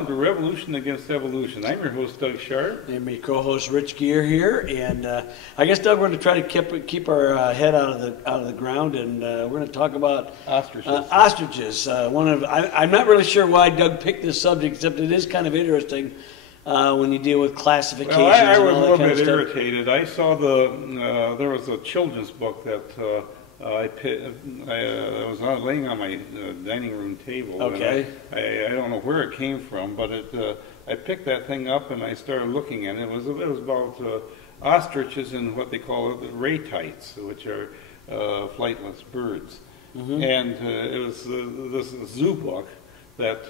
welcome to Revolution Against Evolution. I'm your host, Doug Sharp. And my co-host Rich Gear here, and I guess Doug, we're going to try to keep our head out of the ground, and we're going to talk about Ostriches. Ostriches. I'm not really sure why Doug picked this subject, except it is kind of interesting when you deal with classifications. Well, I and was all a that little kind bit of stuff. irritated. I saw there was a children's book that I was laying on my dining room table. Okay. And I don't know where it came from, but I picked that thing up and I started looking at it. It was about ostriches and what they call Ratites, which are flightless birds. Mm-hmm. And it was this zoo book that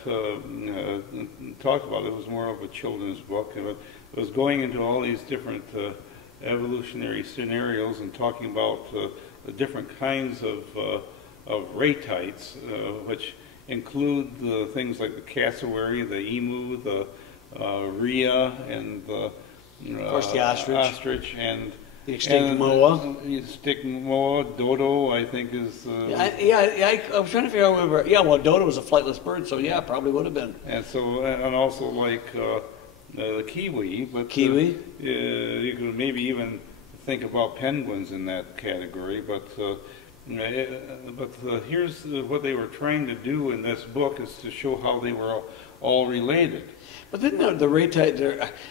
talked about it. It was more of a children's book, and it was going into all these different evolutionary scenarios and talking about the different kinds of Ratites, which include the things like the cassowary, the emu, the rhea, and the of course the ostrich, and the extinct moa. Extinct moa, dodo, I think is. I was trying to figure out where. Yeah, well, dodo was a flightless bird, so yeah, probably would have been. And so, and also like the kiwi, but kiwi. You could maybe even think about penguins in that category, but here's what they were trying to do in this book is to show how they were all related. But then the Ratites,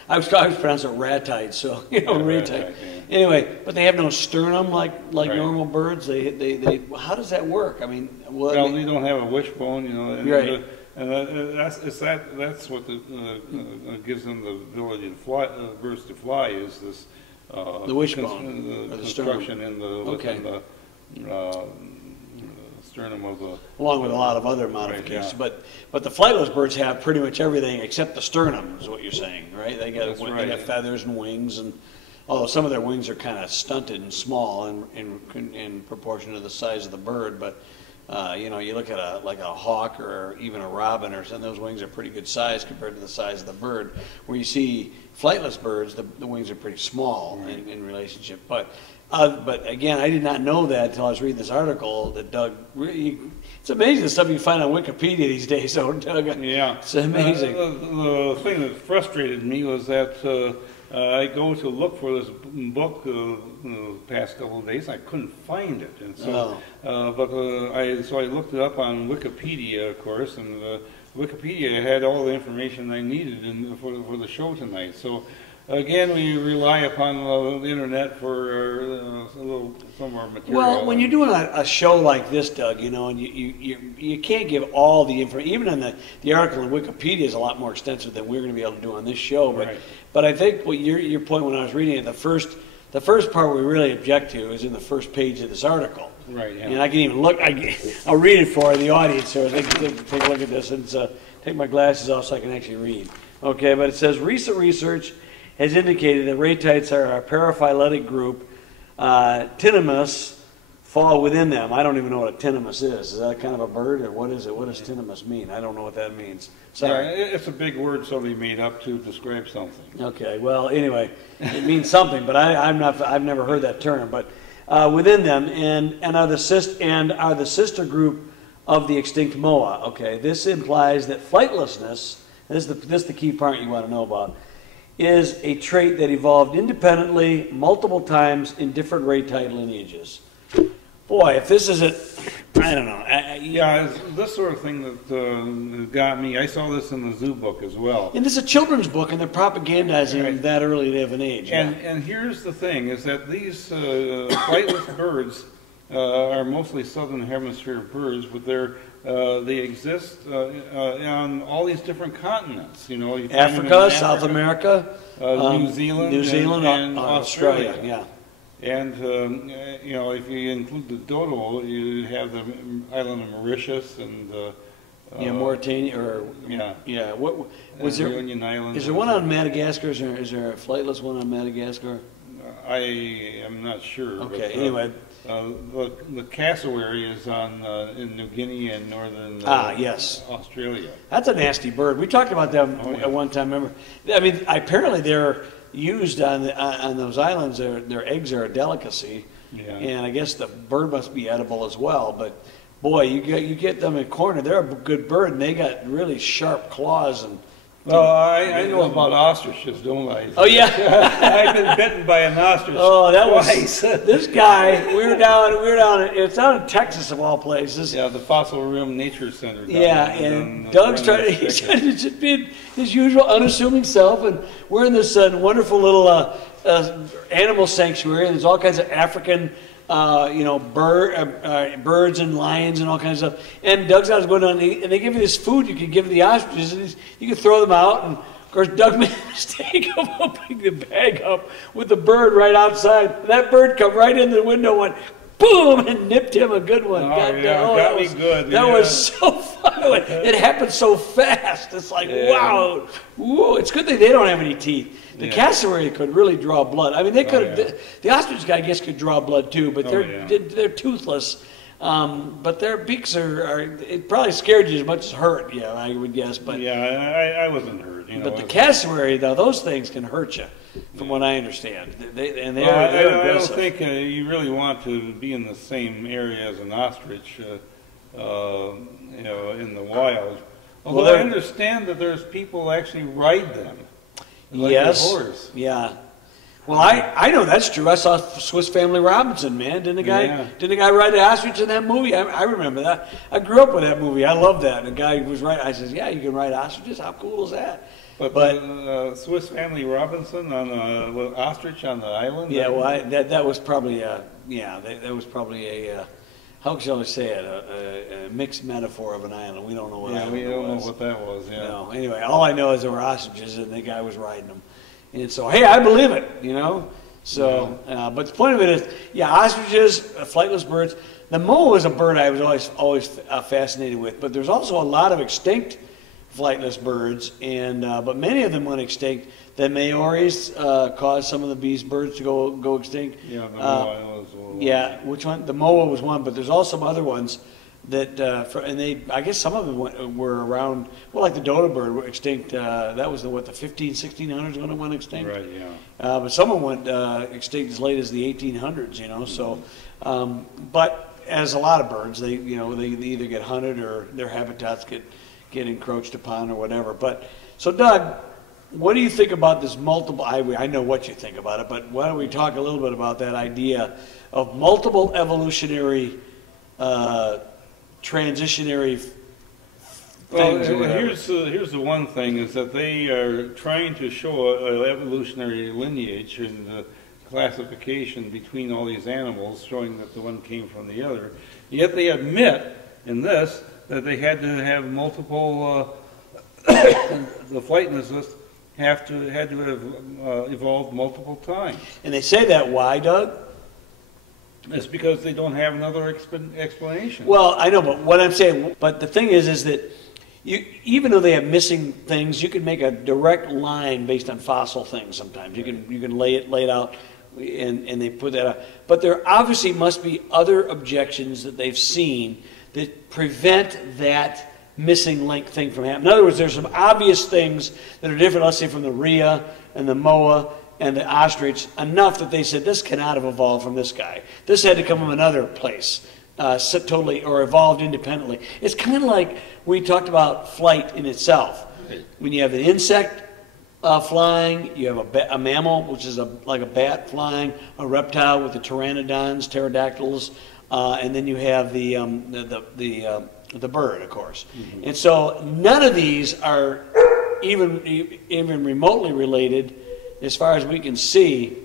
I was pronouncing it Ratites, so you know, Yeah, Ratite. Ratite, yeah. Anyway, but they have no sternum like Right. normal birds. They how does that work? I mean, Well, they don't have a wishbone, you know. And, right. That's what gives them the ability to fly. Birds to fly is this. The wishbone, the or the construction in the within Okay. the sternum of the. along with a lot of other modifications. yeah. But the flightless birds have pretty much everything except the sternum, is what you're saying, right? They got That's they right. got feathers and wings, and although some of their wings are kind of stunted and small in proportion to the size of the bird, but you know, you look at a hawk or even a robin or something, those wings are pretty good size compared to the size of the bird. Where you see flightless birds, the wings are pretty small Right. in relationship. But again, I did not know that until I was reading this article that Doug. It's amazing the stuff you find on Wikipedia these days. So Doug, Yeah, it's amazing. The thing that frustrated me was that I go to look for this book the past couple of days. I couldn't find it, and so so I looked it up on Wikipedia, of course, and Wikipedia had all the information I needed for the show tonight. So. Again, we rely upon the internet for some of our material. Well, when you're doing a show like this, Doug, you know, and you can't give all the information. Even in the article in Wikipedia is a lot more extensive than we're going to be able to do on this show. But Right. but I think what your point when I was reading it, the first part we really object to is in the first page of this article. Right. Yeah. And I can even look. I'll read it for the audience so they can take a look at this and take my glasses off so I can actually read. Okay, but it says recent research has indicated that Ratites are a paraphyletic group. Tinnimus fall within them. I don't even know what a tinnimus is. Is that kind of a bird, or what is it? What does tinnimus mean? I don't know what that means. Sorry. Yeah, it's a big word somebody made up to describe something. Okay. Well, anyway, it means something, but I've never heard that term. But within them, and are the sister group of the extinct moa. Okay. This implies that flightlessness. This is the key part you want to know about. Is a trait that evolved independently multiple times in different Ratite lineages. Boy, if this isn't, I don't know. Yeah, it's this sort of thing that got me. I saw this in the zoo book as well. And this is a children's book, and they're propagandizing Right. that early of an age. And here's the thing, is that these flightless birds are mostly southern hemisphere birds, but they exist on all these different continents. You know, you find them in Africa, South America, New Zealand, and Australia. Yeah. And you know, if you include the dodo, you have the island of Mauritius and Mauritania, or yeah. What was there? Reunion Islands. Is there one on Madagascar? Is there a flightless one on Madagascar? I am not sure. Okay. But, Anyway. The cassowary is on in New Guinea and northern yes. Australia. That's a nasty bird. We talked about them at one time. Remember? I mean, apparently they're used on those islands. Their eggs are a delicacy, Yeah. and I guess the bird must be edible as well. But boy, you get them in corner. They're a good bird, and they got really sharp claws and Well, I know about ostriches, don't I? Oh yeah. I've been bitten by an ostrich. Oh, that was twice. this guy. We were down. It's down in Texas of all places. Yeah, the Fossil Rim Nature Center. Yeah, and Doug's trying. He's trying to be his usual unassuming self, and we're in this wonderful little animal sanctuary. And there's all kinds of African. Birds and lions and all kinds of stuff. And Doug's out going down, and they give you this food you can give the ostriches, and you can throw them out. And of course, Doug made a mistake of opening the bag up with the bird right outside. That bird come right in the window, went boom, and nipped him a good one. Oh, got me good. That was so fun. It happened so fast. It's like, wow. Whoa, it's good that they don't have any teeth. The cassowary could really draw blood. I mean, they could. The ostrich, I guess, could draw blood too, but they're toothless. But their beaks are. It probably scared you as much as hurt. Yeah, I would guess. But I wasn't hurt. But the cassowary, though, those things can hurt you, from what I understand. They're I aggressive. don't think you really want to be in the same area as an ostrich. In the wild. Although I understand that there's people who actually ride them. Like yes. a horse. Yeah. Well, I know that's true. I saw Swiss Family Robinson, man. Didn't the guy ride the ostrich in that movie? I remember that. I grew up with that movie. I love that. The guy was right. I says, yeah, you can ride ostriches. How cool is that? But Swiss Family Robinson on ostrich on the island. Yeah. Well, that was probably that was probably a how shall I say it? A mixed metaphor of an island. We don't know what island we don't it was. know what that was. Yeah. No. Anyway, all I know is there were ostriches and the guy was riding them, and so hey, I believe it. So, but the point of it is, ostriches, flightless birds. The moa is a bird I was always fascinated with, but there's also a lot of extinct flightless birds, and but many of them went extinct. The Maoris caused some of the birds to go extinct. Yeah, the moa was one. Yeah, which one? The moa was one, but there's also some other ones that, I guess some of them were around. Well, like the dodo bird were extinct. That was the 1600s when it went extinct. Right. Yeah. But some of them went extinct as late as the 1800s. So, but as a lot of birds, they either get hunted or their habitats get encroached upon or whatever. But so, Doug, what do you think about this multiple? I know what you think about it, but why don't we talk a little bit about that idea of multiple evolutionary, transitionary things? Well, here's the one thing is that they are trying to show an evolutionary lineage and the classification between all these animals, showing that the one came from the other. Yet they admit in this that they had to have multiple. The flightless had to have evolved multiple times. And they say that why, Doug? It's because they don't have another explanation. Well, I know, but what I'm saying, but the thing is that even though they have missing things, you can make a direct line based on fossil things. Sometimes you can lay it out, and they put that out. But there obviously must be other objections that they've seen that prevent that missing link thing from happening. In other words, there's some obvious things that are different, let's say from the rhea and the moa and the ostrich, enough that they said this cannot have evolved from this guy. This had to come from another place, totally, or evolved independently. It's kind of like we talked about flight in itself. Right. When you have an insect flying, you have a mammal, which is like a bat flying, a reptile with the pterodactyls, and then you have the bird, of course. Mm-hmm. And so none of these are even remotely related, as far as we can see,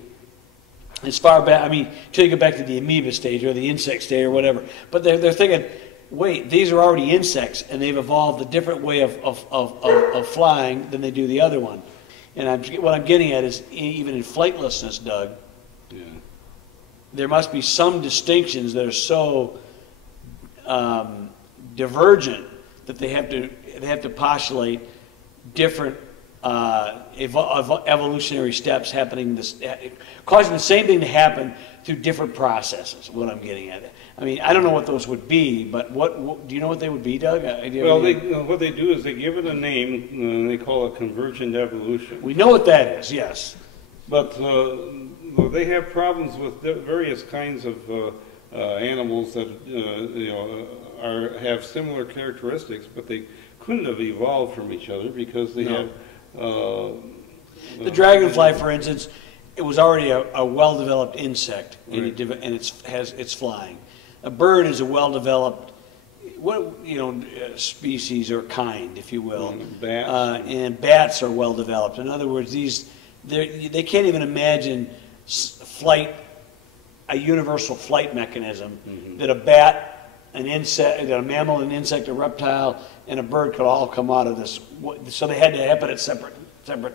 as far back, until you get back to the amoeba stage or the insect stage or whatever. But they're thinking, wait, these are already insects, and they've evolved a different way of flying than they do the other one. And what I'm getting at is, even in flightlessness, Doug, there must be some distinctions that are so divergent that they have to postulate different evolutionary steps happening, causing the same thing to happen through different processes. What I'm getting at. I don't know what those would be, but what do you know what they would be, Doug? Well, what they do is they give it a name, and they call it convergent evolution. We know what that is, yes. But they have problems with various kinds of animals that have similar characteristics, but they couldn't have evolved from each other because they have The dragonfly, for instance, it was already a well-developed insect, and, Right. it's flying. A bird is a well-developed, species or kind, if you will. And bats. And bats are well-developed. In other words, they can't even imagine a universal flight mechanism that a bat, an insect, a mammal, an insect, a reptile, and a bird could all come out of this. So they had to happen at separate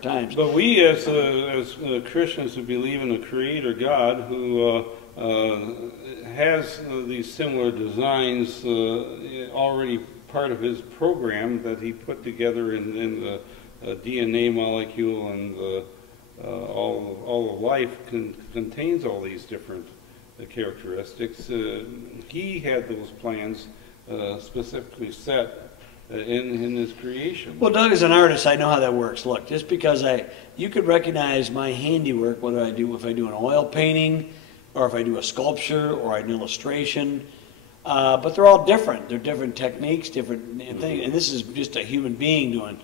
times. But we, as Christians who believe in a Creator God who has these similar designs already part of His program that He put together in the DNA molecule, and all of life contains all these different characteristics. He had those plans specifically set in His creation. Well, Doug, as an artist, I know how that works. Look, just because you could recognize my handiwork, whether if I do an oil painting, or if I do a sculpture, or an illustration, but they're all different. They're different techniques, different things, and this is just a human being doing.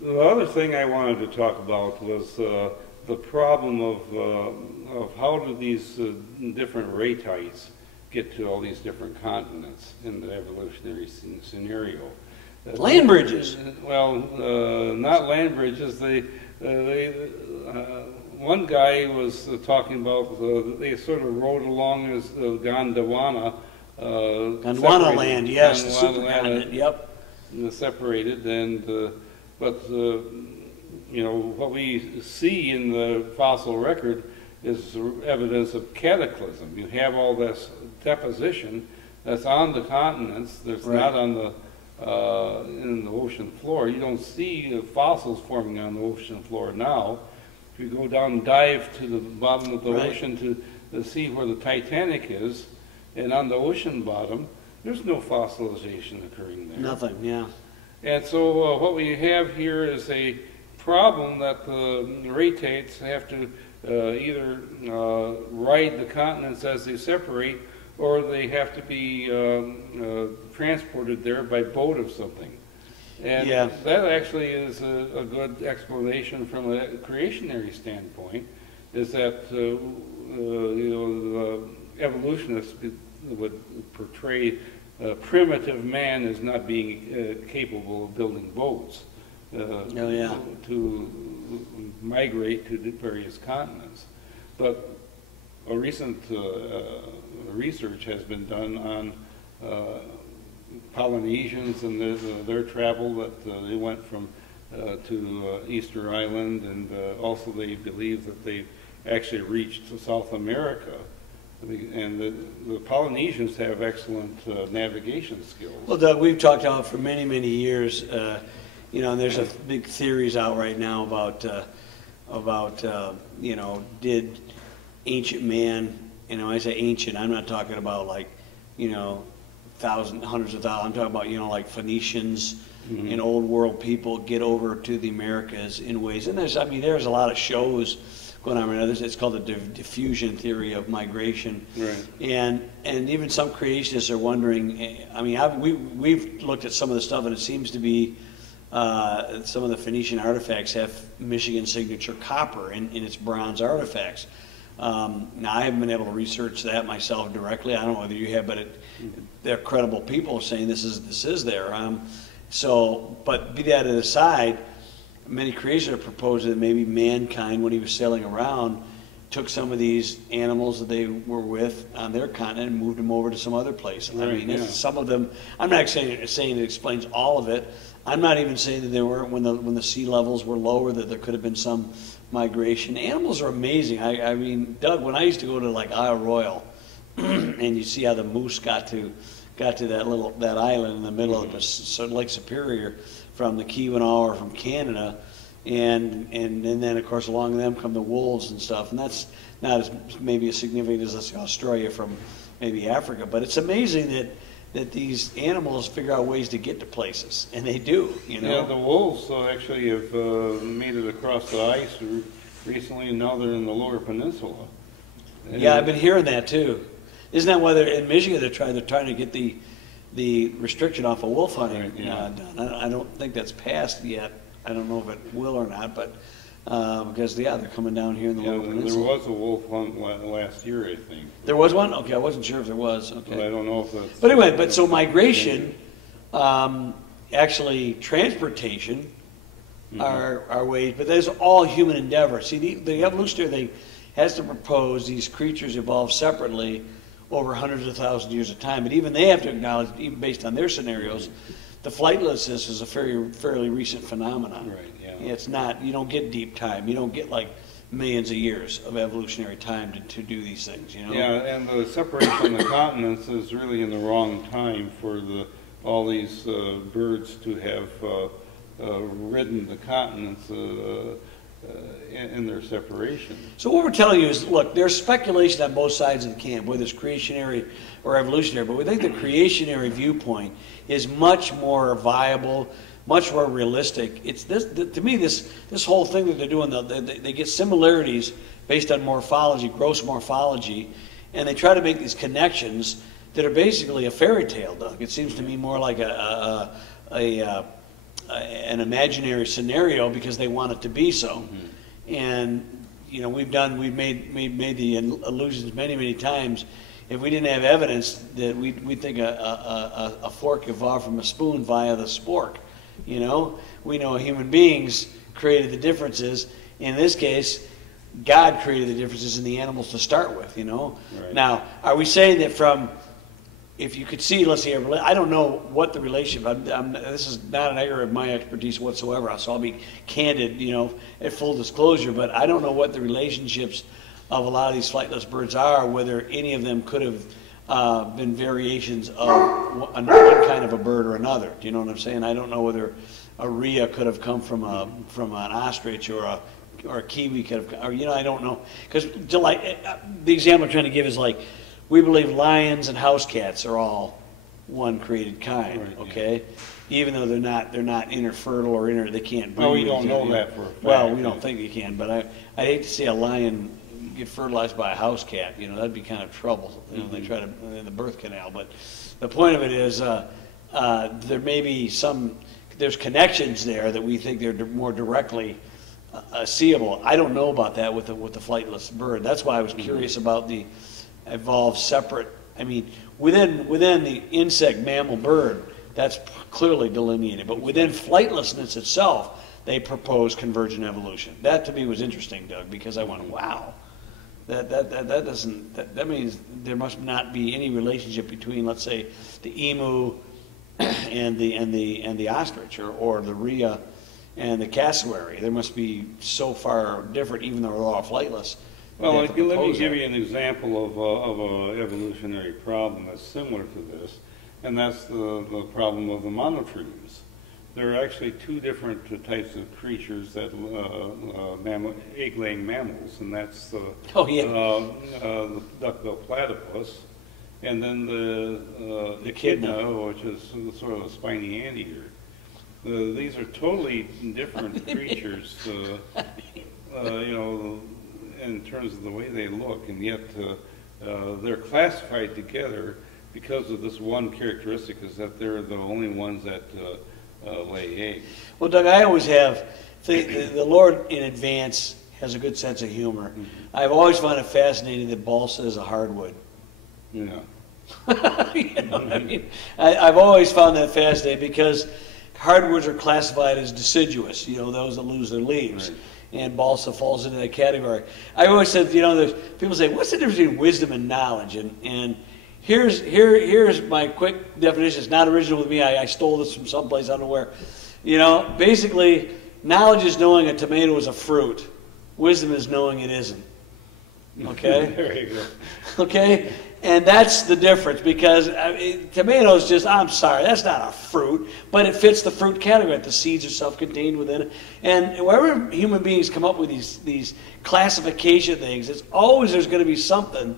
The other thing I wanted to talk about was the problem of how do these different Ratites get to all these different continents in the evolutionary scenario. Land bridges. Well, not land bridges. One guy was talking about they sort of rode along as Gondwana. Gondwana land, yes, the supercontinent. Yep. Separated, but what we see in the fossil record is evidence of cataclysm. You have all this deposition that's on the continents. That's not on the in the ocean floor. You don't see fossils forming on the ocean floor now. If you go down and dive to the bottom of the ocean to see where the Titanic is, and on the ocean bottom, there's no fossilization occurring there. Nothing, yeah. And so what we have here is a problem that the Ratites have to either ride the continents as they separate, or they have to be transported there by boat of something. And that actually is a good explanation from a creationary standpoint, is that the evolutionists would portray primitive man as not being capable of building boats to migrate to the various continents. But a recent research has been done on Polynesians and their travel, that they went from to Easter Island, and also they believe that they actually reached South America. And the Polynesians have excellent navigation skills. Well, Doug, we've talked about for many, many years, and there's a big theories out right now about did ancient man, I say ancient, I'm not talking about like, hundreds of thousands, I'm talking about, like Phoenicians and old world people get over to the Americas in ways, and there's a lot of shows going on right now. It's called the diffusion theory of migration, right? And even some creationists are wondering. We've looked at some of the stuff, and it seems to be some of the Phoenician artifacts have Michigan signature copper in its bronze artifacts. Now, I haven't been able to research that myself directly. I don't know whether you have, but they're credible people saying this is there. But be that aside, many creationists are proposing that maybe mankind, when he was sailing around, took some of these animals that they were with on their continent and moved them over to some other place. Right, some of them. I'm not saying it explains all of it. I'm not even saying that there weren't, when the sea levels were lower, that there could have been some migration. Animals are amazing. I mean, Doug, when I used to go to like Isle Royal, and you see how the moose got to that island in the middle of Lake Superior from the Keweenaw or from Canada, and then of course along them come the wolves and stuff, and that's not as maybe as significant as Australia from maybe Africa, but it's amazing that these animals figure out ways to get to places, and they do. Yeah, the wolves actually have made it across the ice recently, and now they're in the Lower Peninsula. And yeah, I've been hearing that too. Isn't that why in Michigan they're trying to get the restriction off of wolf hunting done? I don't think that's passed yet. I don't know if it will or not, but because yeah, they're coming down here in the Yeah, Lower there Peninsula. was a wolf hunt last year, I think. There was one? Okay, I wasn't sure if there was. But Okay. I don't know if that's... But anyway, but so migration, actually transportation are ways, but there's all human endeavor. See, the evolutionary thing has to propose these creatures evolve separately over hundreds of thousands of years of time. But even they have to acknowledge, even based on their scenarios, the flightlessness is a fairly recent phenomenon. Right, yeah. It's not, you don't get deep time. You don't get like millions of years of evolutionary time to do these things, you know? Yeah, and the separation of the continents is really in the wrong time for all these birds to have ridden the continents in their separation. So what we're telling you is, look, there's speculation on both sides of the camp, whether it's creationary or evolutionary, but we think the creationary viewpoint is much more viable, much more realistic. It's to me, this whole thing that they're doing, they get similarities based on morphology, gross morphology, and they try to make these connections that are basically a fairy tale, Doug. It seems to me more like an imaginary scenario because they want it to be so. And you know, we've made the illusions many times. If we didn't have evidence, that we think a fork evolved from a spoon via the spork. You know, we know human beings created the differences. In this case, God created the differences in the animals to start with. You know. Right. Now, are we saying that from, if you could see, let's say, I don't know what the relationship, this is not an area of my expertise whatsoever, so I'll be candid, you know, at full disclosure, but I don't know what the relationships of a lot of these flightless birds are, whether any of them could have been variations of one kind of a bird or another. Do you know what I'm saying? I don't know whether a rhea could have come from an ostrich or a kiwi could have, or, you know, I don't know. Because like, the example I'm trying to give is like, we believe lions and house cats are all one created kind, right, okay? Yeah. Even though they're not interfertile or they can't breed. No, we don't know that for a fact. Well, we don't think you can, but I'd hate to see a lion get fertilized by a house cat. You know, that'd be kind of trouble. You know, they try to in the birth canal. But the point of it is, there may be there's connections there that we think they're more directly seeable. I don't know about that with the flightless bird. That's why I was curious about the evolved separate. I mean, within the insect, mammal, bird, that's clearly delineated. But within flightlessness itself, they propose convergent evolution. That to me was interesting, Doug, because I went, wow, that means there must not be any relationship between, let's say, the emu and the ostrich, or the rhea and the cassowary. There must be so far different, even though they're all flightless. Well, let me give you an example of an evolutionary problem that's similar to this, and that's the problem of the monotremes. There are actually two different types of creatures that egg-laying mammals, and that's the duck-billed platypus, and then the echidna, which is sort of a spiny anteater. These are totally different creatures, you know, in terms of the way they look, and yet they're classified together because of this one characteristic, is that they're the only ones that lay eggs. Well, Doug, I always have, the Lord in advance has a good sense of humor. I've always found it fascinating that balsa is a hardwood. Yeah. You know what I mean? I've always found that fascinating because hardwoods are classified as deciduous, you know, those that lose their leaves. Right. And balsa falls into that category. I always said, you know, people say, what's the difference between wisdom and knowledge? And here's my quick definition. It's not original with me. I stole this from someplace, I don't know where. You know, basically, knowledge is knowing a tomato is a fruit. Wisdom is knowing it isn't. Okay? There you go. Okay? And that's the difference, because tomatoes just, I'm sorry, that's not a fruit, but it fits the fruit category. The seeds are self-contained within it. And wherever human beings come up with these classification things, it's always there's going to be something.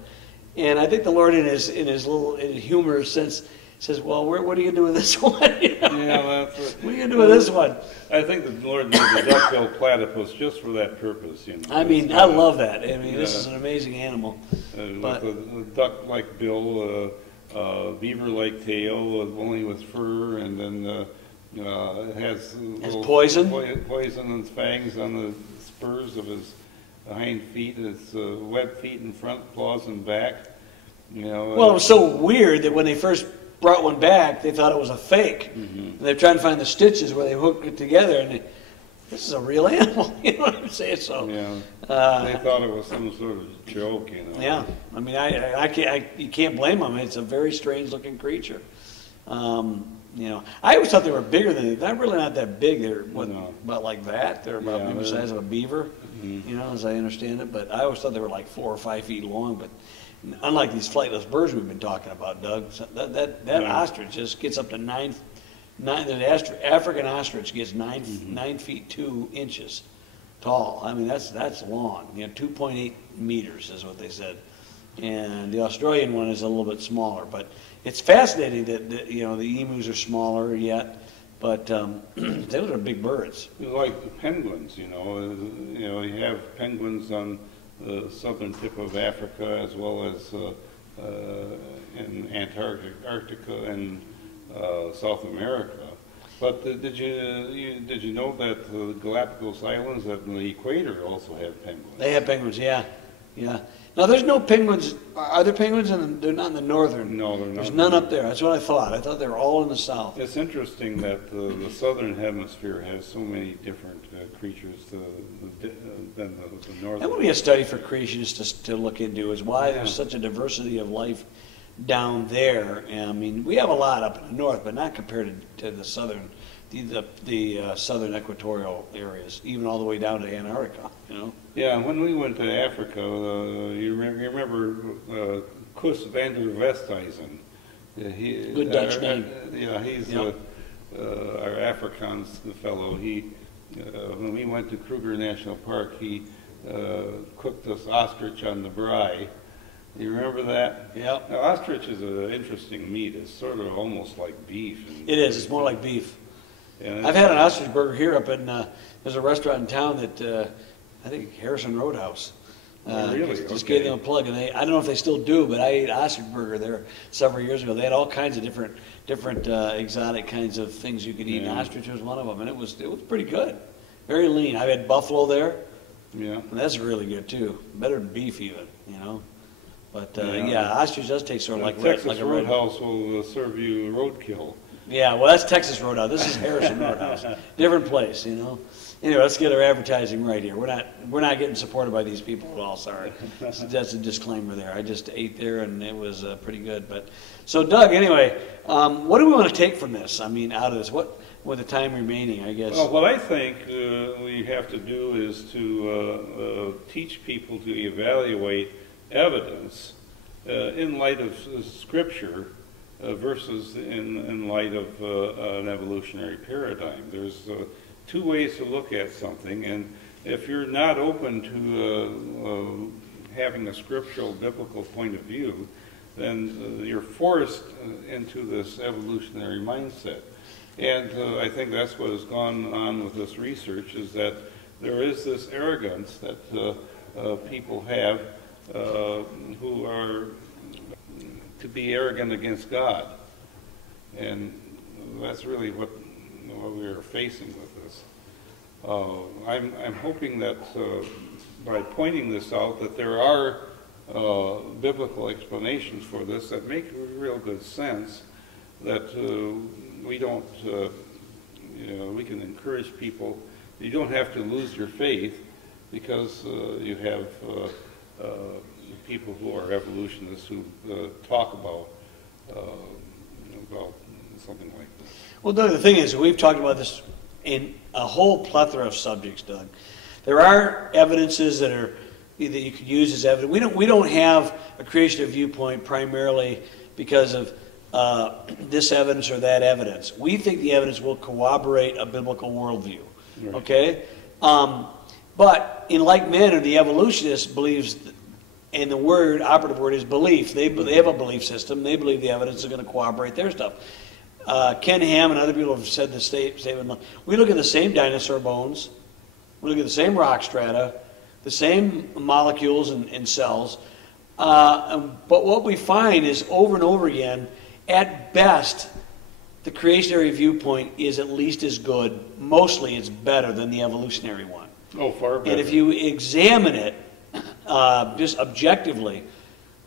And I think the Lord in his little humorous sense says, well, what are you going to do with this one? You know? Yeah, that's what are you going to do with this one? I think the Lord made the duck-billed platypus just for that purpose. You know, I mean, I love that. I mean, this is an amazing animal. With a duck-like bill, beaver-like tail, only with fur, and then It has poison? Poison and fangs on the spurs of his hind feet. It's webbed feet in front, claws in back. You know. Well, it was so weird that when they first brought one back, they thought it was a fake. And they're trying to find the stitches where they hooked it together, and this is a real animal. You know what I'm saying? So yeah, they thought it was some sort of joke, you know. Yeah, I mean, you can't blame them. It's a very strange-looking creature. You know, I always thought they were bigger than they're really not that big. They're about like that. They're about maybe the size of a beaver. You know, as I understand it. But I always thought they were like 4 or 5 feet long. But unlike these flightless birds we've been talking about, Doug, that ostrich just gets up to 9. The African ostrich gets 9 feet 2 inches tall. I mean, that's long. You know, 2.8 meters is what they said. And the Australian one is a little bit smaller, but it's fascinating that you know, the emus are smaller yet, but those are big birds. Like the penguins, you know, you have penguins on the southern tip of Africa as well as in Antarctica and South America. But did you know that the Galapagos Islands and the equator also have penguins? They have penguins, yeah. Now, there's no penguins. Are there penguins? They're not in the northern. No, they're not. There's none up there. That's what I thought. I thought they were all in the south. It's interesting that the southern hemisphere has so many different creatures than the northern. That would be a study for creationists to look into, is why there's such a diversity of life down there. And, I mean, we have a lot up in the north, but not compared to the southern, the southern equatorial areas, even all the way down to Antarctica. You know. Yeah, when we went to Africa, you remember Kus van der Westhuizen. Good Dutch name. Yeah, he's our Afrikaans fellow. When we went to Kruger National Park, he cooked us ostrich on the braai. You remember that? Yeah. Now, ostrich is an interesting meat. It's sort of almost like beef. It is. It's more like beef. Yeah, I've had an ostrich burger here up in, there's a restaurant in town that, I think Harrison Roadhouse. Really? Just gave them a plug, and I don't know if they still do, but I ate ostrich burger there several years ago. They had all kinds of different exotic kinds of things you could eat. And ostrich was one of them, and it was pretty good. Very lean. I've had buffalo there. Yeah. And that's really good too. Better than beef even, you know. But ostrich does taste sort of like Texas a red. Roadhouse will serve you roadkill. Yeah, well, that's Texas Roadhouse. This is Harrison Roadhouse. Different place, you know. Anyway, let's get our advertising right here. We're not getting supported by these people at all. Sorry, that's a disclaimer there. I just ate there and it was pretty good. But so, Doug, anyway, what do we want to take from this? I mean, out of this, what with the time remaining, I guess. Well, what I think we have to do is to teach people to evaluate evidence in light of Scripture versus in light of an evolutionary paradigm. There's two ways to look at something, and if you're not open to having a scriptural, biblical point of view, then you're forced into this evolutionary mindset. And I think that's what has gone on with this research, is that there is this arrogance that people have who are to be arrogant against God. And that's really what we are facing with this. I'm hoping that by pointing this out, that there are biblical explanations for this that make real good sense, that we don't, we can encourage people. You don't have to lose your faith because you have people who are evolutionists who talk about something like that. Well, Doug, the thing is, we've talked about this in a whole plethora of subjects, Doug. There are evidences that you could use as evidence. We don't have a creationist viewpoint primarily because of this evidence or that evidence. We think the evidence will corroborate a biblical worldview. Right. Okay, but in like manner, the evolutionist believes, and the operative word is belief. They have a belief system. They believe the evidence is going to corroborate their stuff. Ken Ham and other people have said the statement. We look at the same dinosaur bones. We look at the same rock strata, the same molecules and cells. But what we find is over and over again, at best, the creationary viewpoint is at least as good, mostly it's better than the evolutionary one. Oh, far better. And if you examine it just objectively,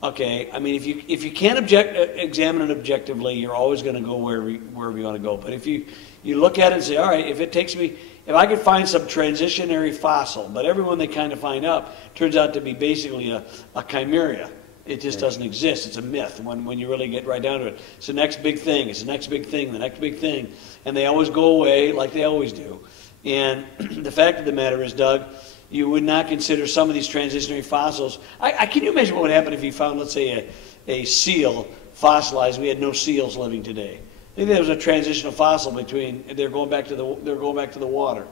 okay, I mean, if you can't examine it objectively, you're always going to go wherever you want to go. But if you look at it and say, all right, if I could find some transitionary fossil, but everyone they kind of find out turns out to be basically a chimera. It just doesn't exist. It's a myth when you really get right down to it. It's the next big thing. It's the next big thing, the next big thing. And they always go away like they always do. And the fact of the matter is, Doug, you would not consider some of these transitionary fossils. Can you imagine what would happen if you found, let's say, a seal fossilized? We had no seals living today. I think there was a transitional fossil between. They're going back to the water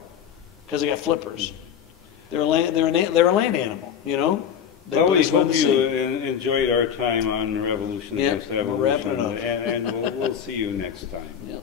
because they got flippers. They're a land animal, you know. Well, we hope you enjoyed our time on revolution against evolution, we're wrapping it up. and we'll see you next time. Yep.